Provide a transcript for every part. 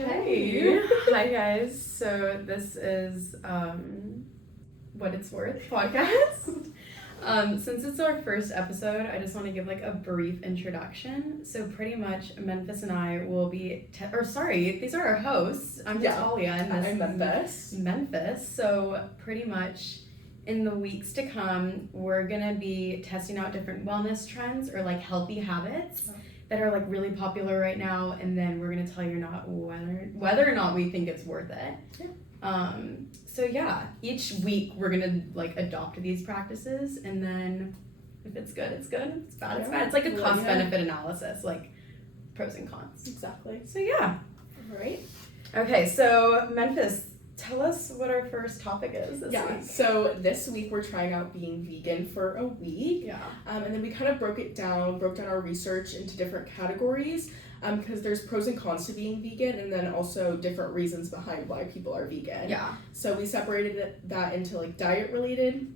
Okay. Hi guys. So this is What It's Worth podcast. Since it's our first episode, I just want to give like a brief introduction. So pretty much Memphis and I will be these are our hosts. I'm Natalia and this I'm Memphis. Memphis. So pretty much in the weeks to come, we're gonna be testing out different wellness trends or like healthy habits that are like really popular right now, and then we're gonna tell you whether or not we think it's worth it. So each week we're gonna like adopt these practices, and then if it's good, it's good. If it's bad, it's bad. It's like a cost benefit analysis, like pros and cons. Exactly. So yeah. All right. Okay, so Memphis, tell us what our first topic is this week. So this week we're trying out being vegan for a week. Yeah. And then we kind of broke down our research into different categories because there's pros and cons to being vegan, and then also different reasons behind why people are vegan. Yeah. So we separated that into like diet related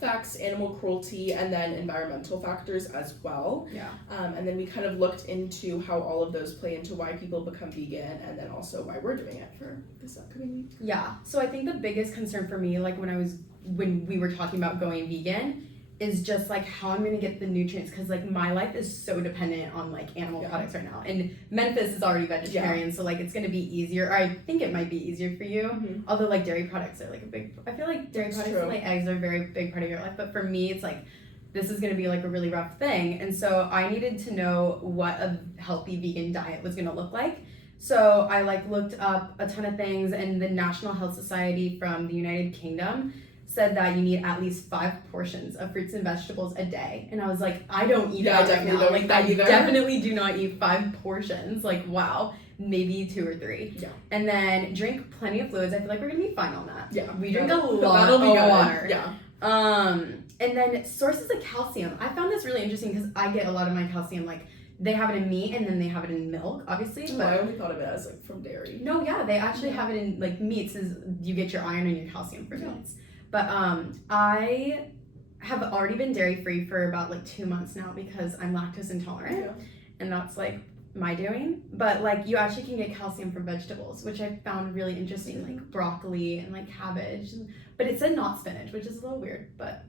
facts, animal cruelty, and then environmental factors as well. Yeah. And then we kind of looked into how all of those play into why people become vegan, and then also why we're doing it for this upcoming week. Yeah. So I think the biggest concern for me, like when we were talking about going vegan, is just like how I'm gonna get the nutrients, because like my life is so dependent on like animal products right now, and Memphis is already vegetarian, so like it's gonna be easier. Or I think it might be easier for you, although like dairy products are like I feel like dairy products and like eggs are a very big part of your life, but for me it's like this is gonna be like a really rough thing, and so I needed to know what a healthy vegan diet was gonna look like. So I like looked up a ton of things, and the National Health Society from the United Kingdom said that you need at least 5 portions of fruits and vegetables a day. And I was like, I don't eat that right now. Like, I definitely do not eat 5 portions. Like, wow, maybe 2 or 3. Yeah. And then drink plenty of fluids. I feel like we're gonna be fine on that. Yeah. We drink a lot of water. Yeah. And then sources of calcium. I found this really interesting because I get a lot of my calcium, like, they have it in meat and then they have it in milk, obviously. But I only thought of it as like from dairy. No, yeah, they actually have it in like meats. Is you get your iron and your calcium from meats. But I have already been dairy free for about like 2 months now because I'm lactose intolerant, and that's like my doing. But like you actually can get calcium from vegetables, which I found really interesting, like broccoli and like cabbage. But it said not spinach, which is a little weird, but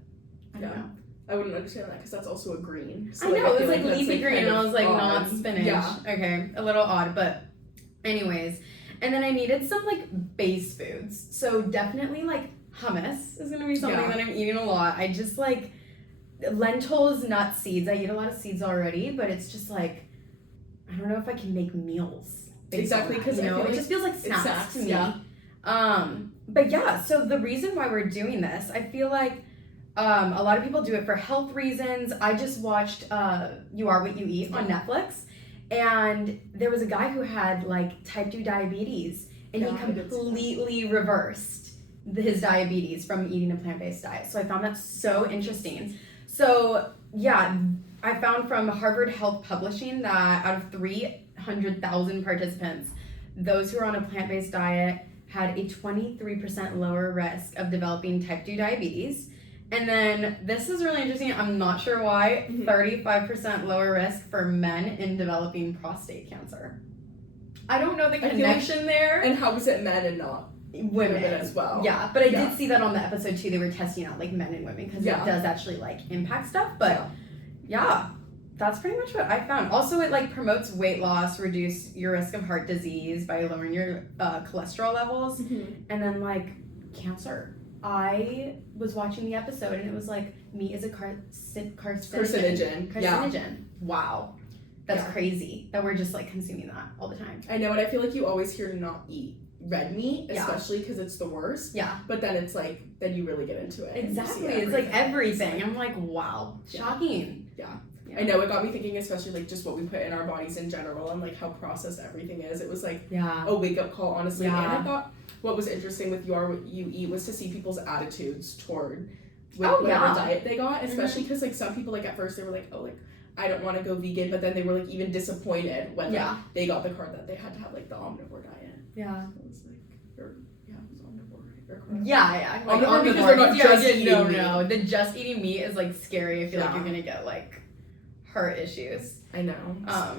I don't know. I wouldn't understand that because that's also a green. So I know, it was like that's leafy green, and I was like, not odd. spinach. Yeah. Okay, a little odd, but anyways. And then I needed some like base foods. So definitely like hummus is gonna be something that I'm eating a lot. I just like lentils, nuts, seeds. I eat a lot of seeds already, but it's just like I don't know if I can make meals. Exactly, because you know, it just feels like snacks to me. But yeah, so the reason why we're doing this, I feel like a lot of people do it for health reasons. I just watched You Are What You Eat on Netflix, and there was a guy who had like type 2 diabetes, and he completely reversed his diabetes from eating a plant-based diet. So I found that so interesting. So yeah, I found from Harvard Health Publishing that out of 300,000 participants, those who are on a plant-based diet had a 23% lower risk of developing type 2 diabetes. And then this is really interesting. I'm not sure why. 35% lower risk for men in developing prostate cancer. I don't know the connection there. And how was it men and not women as well? Yeah, but I did see that on the episode too. They were testing out like men and women because it does actually like impact stuff. But yeah, that's pretty much what I found. Also, it like promotes weight loss, reduce your risk of heart disease by lowering your cholesterol levels, and then like cancer. I was watching the episode and it was like meat is a carcinogen. Yeah. Wow. That's crazy that we're just like consuming that all the time. I know, and I feel like you always hear to not eat red meat, especially because it's the worst. Yeah. But then it's like, then you really get into it. Exactly. It's like everything. I'm like, wow. Shocking. Yeah. I know, it got me thinking, especially like just what we put in our bodies in general and like how processed everything is. It was like a wake up call, honestly. And I thought what was interesting with You Are What You Eat was to see people's attitudes toward whatever diet they got, especially because like some people like at first they were like, oh, like I don't want to go vegan, but then they were like even disappointed when like, they got the card that they had to have like the omnivore diet. Yeah. So it was like, it was omnivore. Like omnivore, because they're not just eating meat. No, the just eating meat is like scary. I feel like you're gonna get like her issues. I know.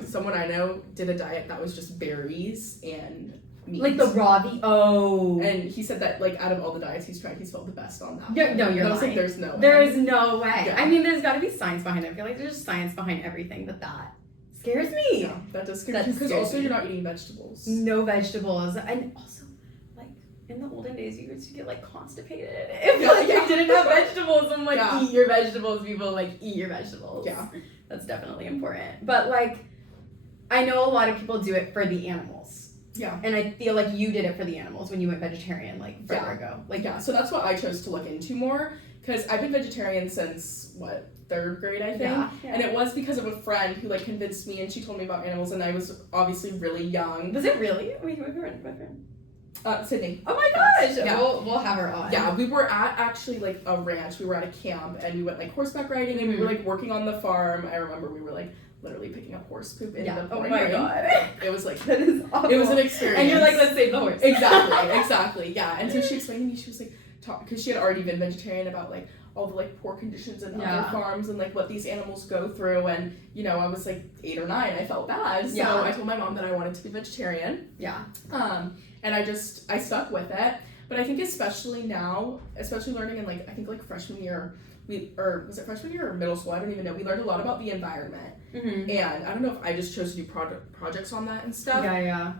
Someone I know did a diet that was just berries and meat. Like the raw And he said that, like, out of all the diets he's tried, he's felt the best on that. No, you're lying. Like, there's no way. There is no way. Yeah. I mean, there's got to be science behind it. I feel like there's just science behind everything, but that scares me. Yeah, that does scare me. Because also you're not eating vegetables. No vegetables. And also, like, in the olden days, you used to get, like, constipated. If, you didn't have vegetables. I'm like, eat your vegetables, people. Like, eat your vegetables. Yeah. That's definitely important. But, like, I know a lot of people do it for the animals. Yeah. And I feel like you did it for the animals when you went vegetarian, like, forever ago. Like, so that's what I chose to look into more, because I've been vegetarian since, third grade, I think? Yeah. And it was because of a friend who, like, convinced me, and she told me about animals, and I was obviously really young. Was it really? Wait, my friend. Sydney. Oh my gosh! Yeah. We'll have her on. Yeah, we were at, actually, like, a ranch. We were at a camp, and we went, like, horseback riding, and we were, like, working on the farm. I remember we were, like, literally picking up horse poop in the pouring rain. God. It was, like, that is awful. It was an experience. And you're like, let's save the horse. Exactly, yeah. And so she explained to me, she was, like, because she had already been vegetarian, about, like, all the, like, poor conditions in other farms and, like, what these animals go through. And, you know, I was, like, 8 or 9. I felt bad. So I told my mom that I wanted to be vegetarian. Yeah. And I stuck with it. But I think especially now, especially learning in, like, I think, like, freshman year, was it freshman year or middle school? I don't even know. We learned a lot about the environment. Mm-hmm. And I don't know if I just chose to do projects on that and stuff. Yeah.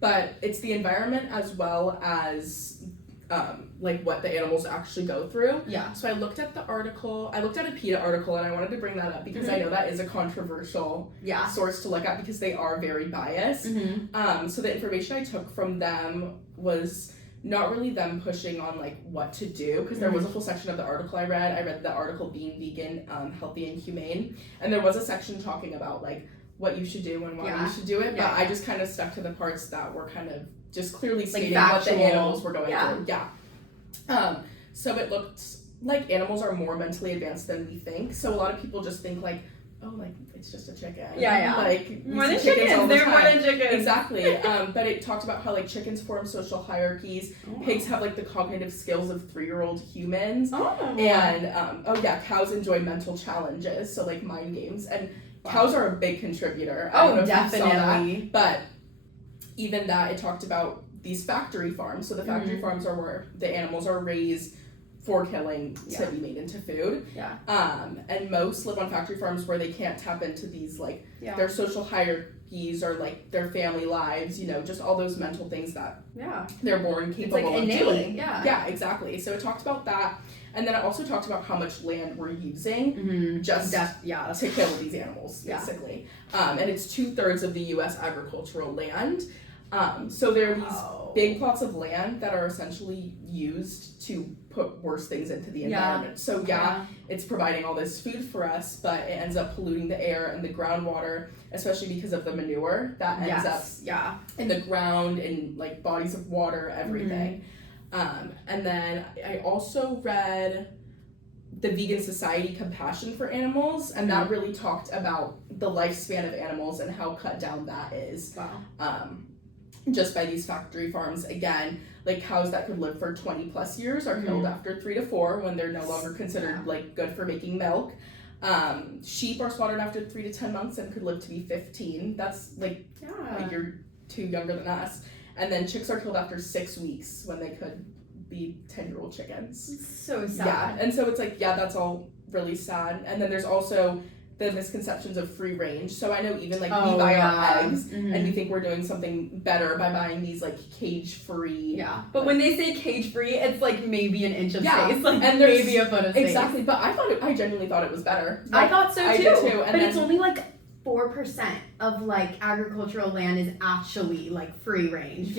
But it's the environment as well as, like, what the animals actually go through. Yeah. So I looked at a PETA article, and I wanted to bring that up because I know that is a controversial source to look at because they are very biased. Mm-hmm. So the information I took from them was not really them pushing on, like, what to do, because there was a full section of the article I read the article Being Vegan, Healthy and Humane, and there was a section talking about, like, what you should do and why you should do it, but I just kind of stuck to the parts that were kind of just clearly stating what the animals were going through. So it looked like animals are more mentally advanced than we think, so a lot of people just think, like, oh, like, it's just a chicken. Like, more than chickens. They're more than chickens. Exactly. But it talked about how, like, chickens form social hierarchies. Pigs have, like, the cognitive skills of 3-year-old humans. And, cows enjoy mental challenges, so, like, mind games. And cows are a big contributor. I don't know definitely. If you saw that, but even that, it talked about these factory farms. So the factory farms are where the animals are raised for killing to be made into food. And most live on factory farms where they can't tap into these, like, their social hierarchies or, like, their family lives, you know, just all those mental things that they're born capable of doing. Yeah, exactly. So it talked about that. And then it also talked about how much land we're using just to kill these animals, basically. And it's 2/3 of the U.S. agricultural land. So there are these big plots of land that are essentially used to put worse things into the environment. So it's providing all this food for us, but it ends up polluting the air and the groundwater, especially because of the manure that ends up in the ground, in, like, bodies of water, everything. And then I also read the Vegan Society Compassion for Animals, and that really talked about the lifespan of animals and how cut down that is. Just by these factory farms. Again, like, cows that could live for 20 plus years are killed after 3 to 4 when they're no longer considered like good for making milk. Sheep are slaughtered after 3 to 10 months and could live to be 15. That's like a year too younger than us. And then chicks are killed after 6 weeks when they could be 10-year-old chickens. So sad. Yeah, and so it's like, that's all really sad. And then there's also the misconceptions of free range. So I know even, like, we buy our eggs and we think we're doing something better by buying these, like, cage-free. Yeah, but when they say cage-free, it's like maybe an inch of space, like, and maybe a foot of space. Exactly, but I genuinely thought it was better. Like, I thought so too. I did too. And but it's only like 4% of, like, agricultural land is actually, like, free range.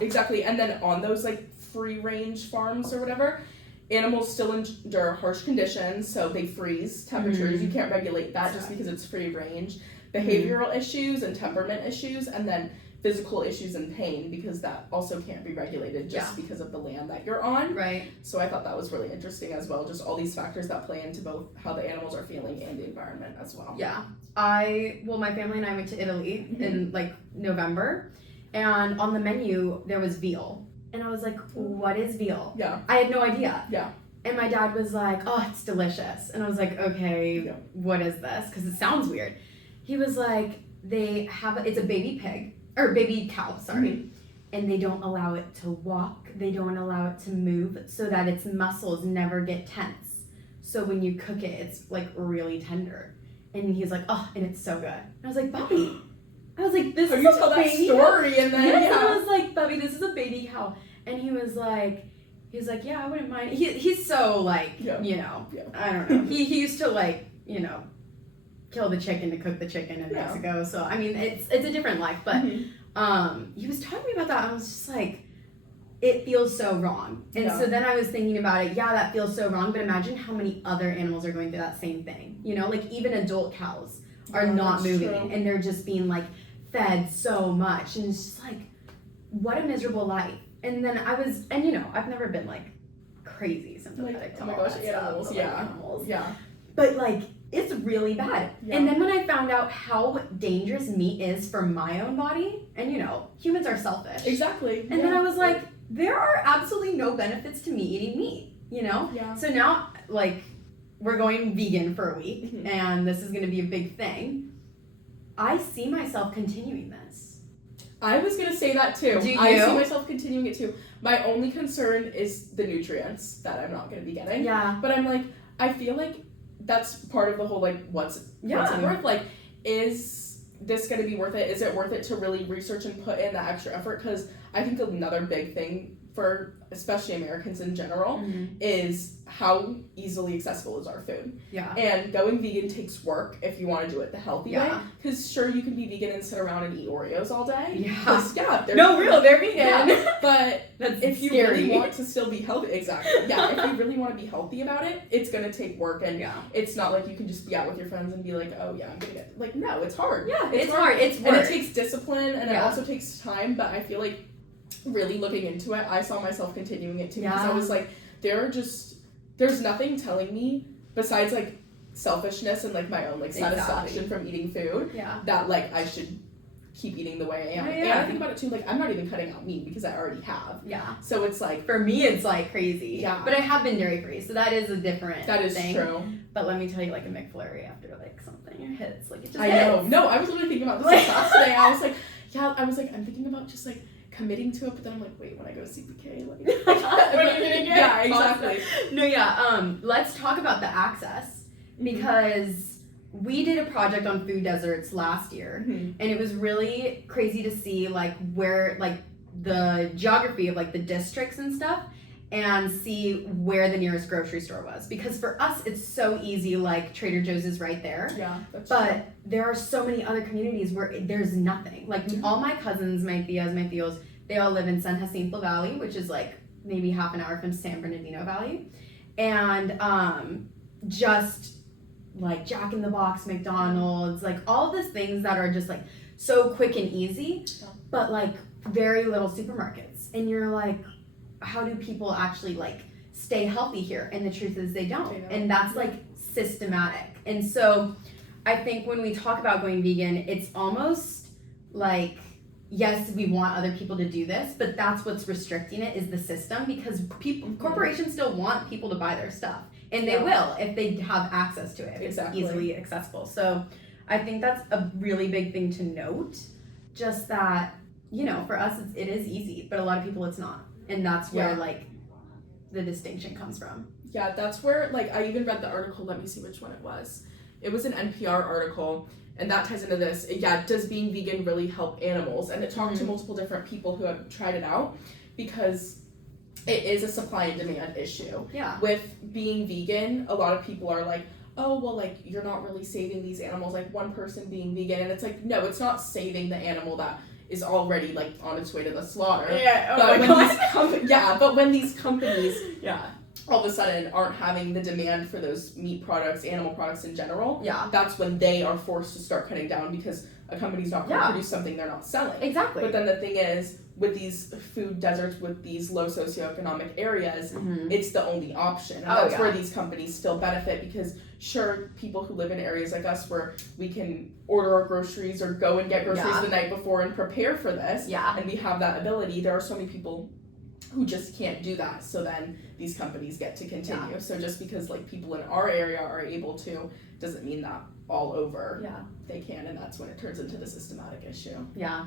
Exactly. And then on those, like, free range farms or whatever, animals still endure harsh conditions, so they freeze temperatures. You can't regulate that just because it's free range. Behavioral issues and temperament issues, and then physical issues and pain, because that also can't be regulated just because of the land that you're on. Right. So I thought that was really interesting as well, just all these factors that play into both how the animals are feeling and the environment as well. Yeah. My family and I went to Italy in, like, November, and on the menu there was veal. And I was like, what is veal? Yeah. I had no idea. Yeah. And my dad was like, oh, it's delicious. And I was like, okay, what is this? Because it sounds weird. He was like, it's a baby pig, or baby cow, sorry. And they don't allow it to walk. They don't allow it to move so that its muscles never get tense. So when you cook it, it's like really tender. And he's like, oh, and it's so good. And I was like, Bubby. I was like, this is you a tell baby that story cow. And then And I was like, Bubby, this is a baby cow. And he was like, yeah, I wouldn't mind. He's so like, you know, I don't know. He used to like, you know, kill the chicken to cook the chicken in Mexico. So I mean, it's a different life. But he was talking to me about that. And I was just like, it feels so wrong. And so then I was thinking about it. Yeah, that feels so wrong. But imagine how many other animals are going through that same thing. You know, like even adult cows are not moving, and they're just being like fed so much, and it's just like, what a miserable life. And then you know, I've never been like crazy sympathetic to all that animals, stuff, animals. Yeah. But like, it's really bad. Yeah. And then when I found out how dangerous meat is for my own body, and you know, humans are selfish. Exactly. And then I was like, there are absolutely no benefits to me eating meat, you know? Yeah. So now, like, we're going vegan for a week, and this is going to be a big thing. I see myself continuing this. I was going to say that too. Do you? I see myself continuing it too. My only concern is the nutrients that I'm not going to be getting. Yeah. But I'm like, I feel like that's part of the whole, like, what's it worth? Like, is this going to be worth it? Is it worth it to really research and put in that extra effort? Because I think another big thing for especially Americans in general is how easily accessible is our food. Yeah. And going vegan takes work if you want to do it the healthy way. Because sure, you can be vegan and sit around and eat Oreos all day. Yeah. They're vegan. Yeah. But that's if you scary. really want to still be healthy, exactly. Yeah. If you really want to be healthy about it, it's gonna take work, and it's not like you can just be out with your friends and be like, oh yeah, I'm gonna get, like, no, it's hard. Yeah, it's hard. It's work. And it takes discipline, and it also takes time. But I feel like really looking into it, I saw myself continuing it too, because I was like, there's nothing telling me besides like selfishness and like my own like satisfaction from eating food that like I should keep eating the way I am. And I think about it too, like I'm not even cutting out meat because I already have. Yeah. So it's like, for me it's like crazy. Yeah. But I have been dairy free, so that is a different thing. That is true. But let me tell you, like a McFlurry after like something hits, like it just I know. No, I was literally thinking about this like last day. I was like, I'm thinking about just like committing to it, but then I'm like, wait, when I go to CPK, like, what are you gonna get? Yeah, exactly. No, let's talk about the access, because we did a project on food deserts last year, and it was really crazy to see like where, like the geography of like the districts and stuff, and see where the nearest grocery store was. Because for us, it's so easy, like Trader Joe's is right there. Yeah, that's but true. There are so many other communities where there's nothing. Like all my cousins, my tios, they all live in San Jacinto Valley, which is like maybe half an hour from San Bernardino Valley. And just like Jack in the Box, McDonald's, like all these things that are just like so quick and easy, but like very little supermarkets. And you're like, how do people actually like stay healthy here? And the truth is they don't. And that's like systematic. And so I think when we talk about going vegan, it's almost like, yes, we want other people to do this, but that's what's restricting it, is the system, because corporations still want people to buy their stuff, and they will if they have access to it. It's easily accessible. So I think that's a really big thing to note, just that, you know, for us it is easy, but a lot of people it's not. And that's where like the distinction comes from. Yeah, that's where, like, I even read the article, let me see which one it was. It was an NPR article, and that ties into this. Does being vegan really help animals? And it talked to multiple different people who have tried it out, because it is a supply and demand issue. Yeah. With being vegan, a lot of people are like, oh, well, like, you're not really saving these animals, like one person being vegan. And it's like, no, it's not saving the animal that is already like on its way to the slaughter. Yeah. But when these companies all of a sudden aren't having the demand for those meat products, animal products in general, that's when they are forced to start cutting down, because a company's not going to produce something they're not selling. Exactly. But then the thing is, with these food deserts, with these low socioeconomic areas, it's the only option. And that's where these companies still benefit, because sure, people who live in areas like us where we can order our groceries or go and get groceries the night before and prepare for this, and we have that ability, there are so many people who just can't do that. So then these companies get to continue. Yeah. So just because like people in our area are able to, doesn't mean that all over they can, and that's when it turns into the systematic issue. Yeah.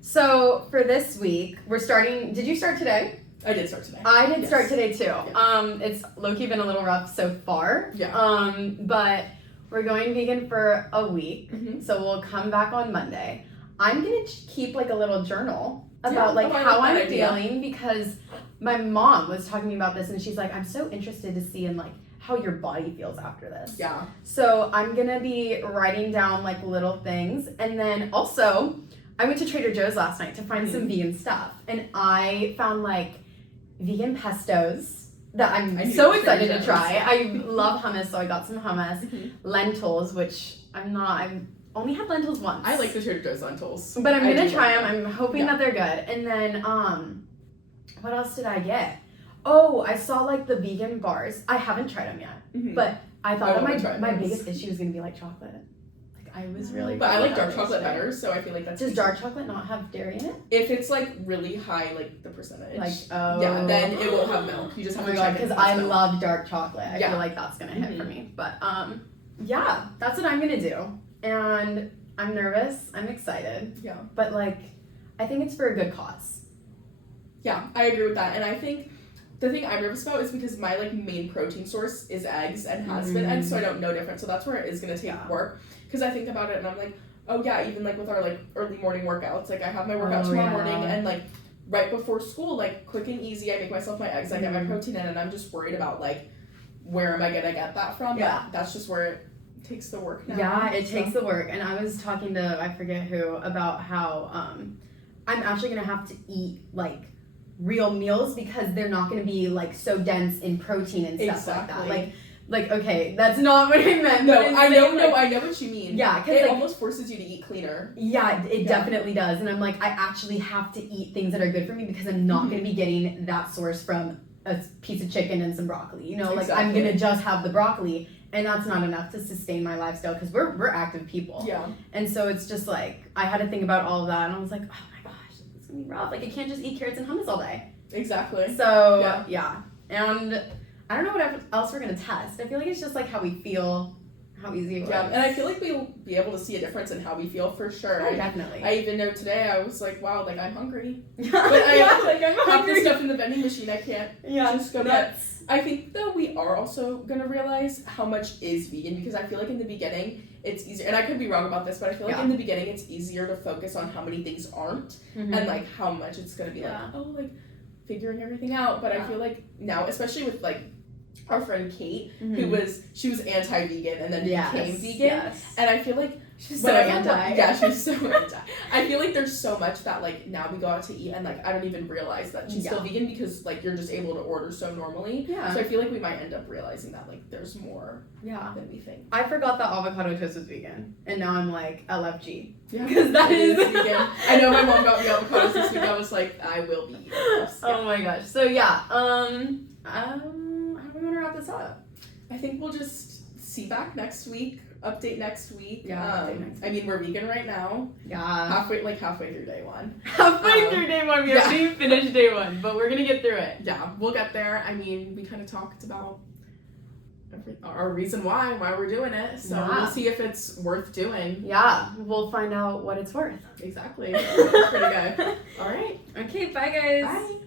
So for this week, we're starting. Did you start today? I did start today. I did start today too. Yeah. It's low-key been a little rough so far. Yeah. But we're going vegan for a week, so we'll come back on Monday. I'm gonna keep like a little journal about like how I'm feeling, because my mom was talking to me about this, and she's like, I'm so interested to see in like how your body feels after this. Yeah. So I'm gonna be writing down like little things, and then also I went to Trader Joe's last night to find some vegan stuff, and I found like vegan pestos that I'm so excited to try. I love hummus, so I got some hummus, lentils, which I've only had lentils once. I like the Trader Joe's lentils, but I'm gonna try them. I'm hoping that they're good. And then what else did I get? Oh, I saw like the vegan bars. I haven't tried them yet, but I thought that my biggest issue was gonna be like chocolate. Like I was really, but I like dark chocolate better, so I feel like that's. Does dark chocolate not have dairy in it? If it's like really high, like the percentage, then it won't have milk. You just have to check it. Because I love dark chocolate. I feel like that's gonna hit for me. But that's what I'm gonna do, and I'm nervous. I'm excited. Yeah. But like, I think it's for a good cause. Yeah, I agree with that, and I think. The thing I'm nervous about is because my like main protein source is eggs and has been eggs, so I don't know different. So that's where it is gonna take work. Because I think about it and I'm like, oh yeah, even like with our like early morning workouts, like I have my workout tomorrow morning, and like right before school, like quick and easy, I make myself my eggs, I get my protein in, and I'm just worried about like where am I gonna get that from? Yeah, but that's just where it takes the work now. Yeah, it takes the work. And I was talking to I forget who about how I'm actually gonna have to eat like real meals, because they're not going to be like so dense in protein and stuff like that. Like okay, that's not what I meant. No, I know what you mean. Yeah, because it almost forces you to eat cleaner. Yeah, it definitely does. And I'm like, I actually have to eat things that are good for me, because I'm not going to be getting that source from a piece of chicken and some broccoli. You know, like I'm going to just have the broccoli, and that's not enough to sustain my lifestyle, because we're active people. Yeah. And so it's just like I had to think about all of that, and I was like, oh my gosh, it's gonna be rough. Like I can't just eat carrots and hummus all day. Exactly. So yeah. And I don't know what else we're gonna test. I feel like it's just like how we feel, how easy it was. Yeah, and I feel like we'll be able to see a difference in how we feel for sure. Oh, definitely. I even know today I was like, wow, like I'm hungry. But I'm hungry. The stuff in the vending machine, I can't just go nuts. I think though we are also gonna realize how much is vegan, because I feel like in the beginning it's easier, and I could be wrong about this, but I feel like in the beginning it's easier to focus on how many things aren't and like how much it's gonna be like, oh, like figuring everything out. But I feel like now, especially with like our friend Kate, she was anti-vegan and then became vegan, and I feel like she's so anti. Yeah, she's so anti. I feel like there's so much that like now we go out to eat and like I don't even realize that she's still vegan, because like you're just able to order so normally. Yeah. So I feel like we might end up realizing that like there's more than we think. I forgot that avocado toast was vegan, and now I'm like LFG. Yeah. Because that is vegan. I know my mom got me avocados this week. I was like, I will be eating this. Oh my gosh. So yeah. How do we want to wrap this up? I think we'll just see back next week. Update next week. Yeah. I mean, we're vegan right now. Yeah. Halfway through day one. Halfway through day one. We haven't even finished day one, but we're gonna get through it. Yeah, we'll get there. I mean, we kind of talked about our reason why we're doing it. So we'll see if it's worth doing. Yeah, we'll find out what it's worth. Exactly. That's pretty good. All right. Okay. Bye, guys. Bye.